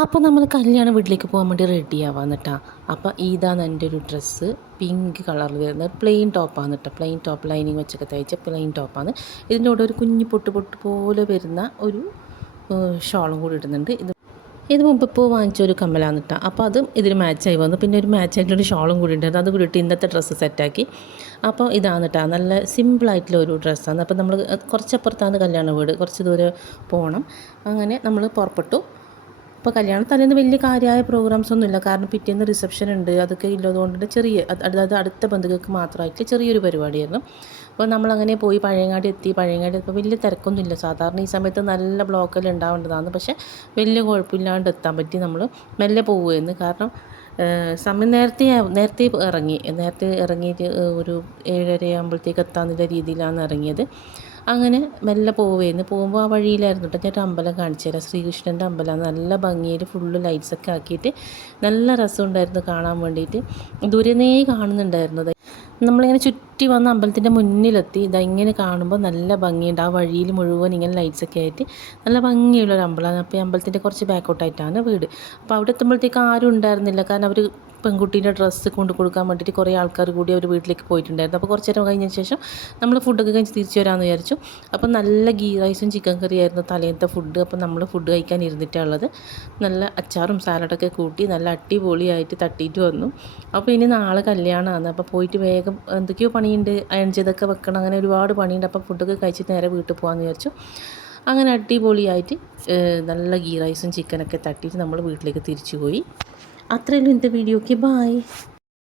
അപ്പോൾ നമ്മൾ കല്യാണ വീട്ടിലേക്ക് പോകാൻ വേണ്ടി റെഡി ആവാന്ന് കേട്ടോ. അപ്പോൾ ഇതാണ് എൻ്റെ ഒരു ഡ്രസ്സ്, പിങ്ക് കളറിൽ വരുന്നത് പ്ലെയിൻ ടോപ്പാണ് കേട്ടോ. പ്ലെയിൻ ടോപ്പ് ലൈനിങ് വെച്ചൊക്കെ തയ്ച്ച പ്ലെയിൻ ടോപ്പാണ്. ഇതിൻ്റെ കൂടെ ഒരു കുഞ്ഞു പൊട്ട് പൊട്ട് പോലെ വരുന്ന ഒരു ഷോളും കൂടി ഇടുന്നുണ്ട്. ഇത് മുമ്പ് ഇപ്പോൾ വാങ്ങിച്ച ഒരു കമ്മലാണ് കേട്ടോ. അപ്പോൾ അതും ഇതിന് മാച്ചായി വന്നു. പിന്നെ ഒരു മാച്ചായിട്ടൊരു ഷോളും കൂടി ഉണ്ടായിരുന്നു. അത് കൂടി ഇട്ട് ഇന്നത്തെ ഡ്രസ്സ് സെറ്റാക്കി. അപ്പോൾ ഇതാണ് കേട്ടോ, നല്ല സിമ്പിളായിട്ടുള്ള ഒരു ഡ്രസ്സാണ്. അപ്പോൾ നമ്മൾ കുറച്ചപ്പുറത്താണ് കല്യാണ വീട്, കുറച്ച് ദൂരം പോകണം. അങ്ങനെ നമ്മൾ പുറപ്പെട്ടു. ഇപ്പോൾ കല്യാണ തലേന്ന് വലിയ കാര്യമായ പ്രോഗ്രാംസ് ഒന്നുമില്ല, കാരണം പിറ്റേന്ന് റിസപ്ഷൻ ഉണ്ട്, അതൊക്കെ ഇല്ലതുകൊണ്ട് ചെറിയ, അതായത് അടുത്ത ബന്ധുക്കൾക്ക് മാത്രമായിട്ട് ചെറിയൊരു പരിപാടിയായിരുന്നു. അപ്പോൾ നമ്മളങ്ങനെ പോയി പഴയങ്ങാടി എത്തി. പഴയങ്ങാടി ഇപ്പോൾ വലിയ തിരക്കൊന്നുമില്ല. സാധാരണ ഈ സമയത്ത് നല്ല ബ്ലോക്കെല്ലാം ഉണ്ടാവേണ്ടതാണ്, പക്ഷേ വലിയ കുഴപ്പമില്ലാണ്ട് എത്താൻ പറ്റി. നമ്മൾ മെല്ലെ പോവുമായിരുന്നു, കാരണം സമയം നേരത്തെ ഇറങ്ങിയിട്ട് ഒരു 7:30 ആകുമ്പോഴത്തേക്ക് എത്താമെന്നുള്ള രീതിയിലാണ് ഇറങ്ങിയത്. അങ്ങനെ മെല്ലെ പോകുമ്പോൾ ആ വഴിയിലായിരുന്നു കേട്ടോ. ഞാൻ അമ്പലം കാണിച്ചു തരാം. ശ്രീകൃഷ്ണൻ്റെ അമ്പലമാണ്. നല്ല ഭംഗിയിൽ ഫുള്ള് ലൈറ്റ്സൊക്കെ ആക്കിയിട്ട് നല്ല രസമുണ്ടായിരുന്നു കാണാൻ വേണ്ടിയിട്ട്. ദൂരെന്നേ കാണുന്നുണ്ടായിരുന്നത്. നമ്മളിങ്ങനെ ചുറ്റി വന്ന് അമ്പലത്തിൻ്റെ മുന്നിലെത്തി. ഇങ്ങനെ കാണുമ്പോൾ നല്ല ഭംഗിയുണ്ട്. ആ വഴിയിൽ മുഴുവൻ ഇങ്ങനെ ലൈറ്റ്സൊക്കെ ആയിട്ട് നല്ല ഭംഗിയുള്ളൊരു അമ്പലമാണ്. അപ്പോൾ ഈ അമ്പലത്തിൻ്റെ കുറച്ച് ബാക്കോട്ടായിട്ടാണ് വീട്. അപ്പോൾ അവിടെ എത്തുമ്പോഴത്തേക്ക് ആരും ഉണ്ടായിരുന്നില്ല, കാരണം അവർ പെൺകുട്ടീൻ്റെ ഡ്രസ്സ് കൊണ്ട് കൊടുക്കാൻ വേണ്ടിയിട്ട് കുറേ ആൾക്കാർ കൂടി അവർ വീട്ടിലേക്ക് പോയിട്ടുണ്ടായിരുന്നു. അപ്പോൾ കുറച്ച് നേരം കഴിഞ്ഞ ശേഷം നമ്മൾ ഫുഡൊക്കെ കഴിച്ച് തിരിച്ചു വരാമെന്ന് വിചാരിച്ചു. അപ്പോൾ നല്ല ഗീ റൈസും ചിക്കൻ കറിയായിരുന്നു തലേന്നത്തെ ഫുഡ്. അപ്പോൾ നമ്മൾ ഫുഡ് കഴിക്കാൻ ഇരുന്നിട്ടുള്ളത്. നല്ല അച്ചാറും സാലഡൊക്കെ കൂട്ടി നല്ല അടിപൊളിയായിട്ട് തട്ടിയിട്ട് വന്നു. അപ്പോൾ ഇനി നാളെ കല്യാണമാണ്. അപ്പോൾ പോയിട്ട് വേഗം എന്തൊക്കെയോ പണിയുണ്ട്, അയൺ ചെയ്തൊക്കെ വെക്കണം, അങ്ങനെ ഒരുപാട് പണിയുണ്ട്. അപ്പോൾ ഫുഡൊക്കെ കഴിച്ചിട്ട് നേരെ വീട്ടിൽ പോകാമെന്ന് വിചാരിച്ചു. അങ്ങനെ അടിപൊളിയായിട്ട് നല്ല ഗീ റൈസും ചിക്കനൊക്കെ തട്ടിയിട്ട് നമ്മൾ വീട്ടിലേക്ക് തിരിച്ചു പോയി. അത്രയേ ഉള്ളൂ ഇന്നത്തെ വീഡിയോ. Okay, by.